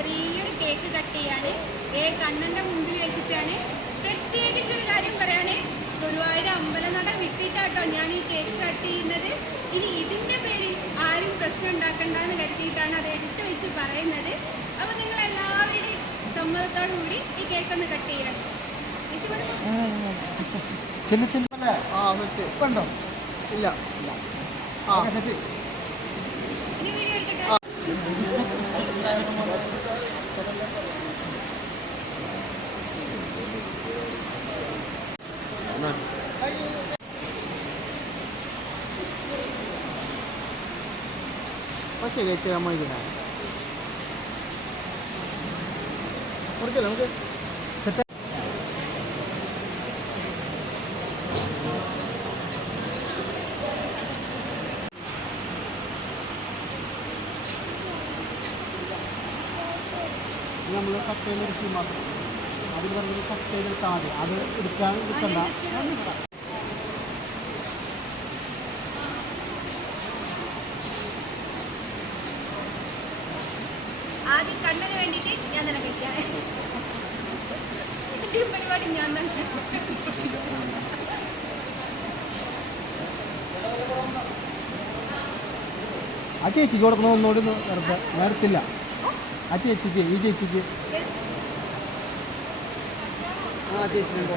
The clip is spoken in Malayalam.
ചെറിയൊരു കേക്ക് കട്ട് ചെയ്യാണ് ഏ കണ്ണന്റെ മുമ്പിൽ വെച്ചിട്ടാണ്. പ്രത്യേകിച്ചൊരു കാര്യം പറയാണ് ഗുരുവായൂർ അമ്പലനട വിട്ടിട്ടാട്ടോ ഞാൻ ഈ കേക്ക് കട്ട് ചെയ്യുന്നത്. ഇനി ഇതിന്റെ പേരിൽ ആരും പ്രശ്നം ഉണ്ടാക്കണ്ടെന്ന് കരുതിയിട്ടാണ് അത് എടുത്തു വെച്ച് പറയുന്നത്. അപ്പോൾ നിങ്ങൾ എല്ലാവരുടെയും സമ്മതത്തോടു കൂടി ഈ കേക്ക് ഒന്ന് കട്ട് ചെയ്യണം ആ ഇല്ല. ആ. ആ set ね箸入れてあんまり出ない。これけどなんか yang melekat ke si mata. അതിൽ പറഞ്ഞത് കട്ട് ചെയ്തെടുത്താൽ മതി. അത് എടുക്കാൻ എടുക്കണ്ട ആദ്യം കണ്ണന് വേണ്ടിയിട്ട് ഞാൻ തന്നെ കഴിക്കാം ഈ പരിപാടി ഞാൻ തന്നെ ആ ചേച്ചിക്ക് കൊടുക്കണം ഒന്നുകൂടി ഒന്ന് വെറുതെ നേരത്തില്ല ആ ചേച്ചിക്ക് ഈ ചേച്ചിക്ക്. ああ、全然。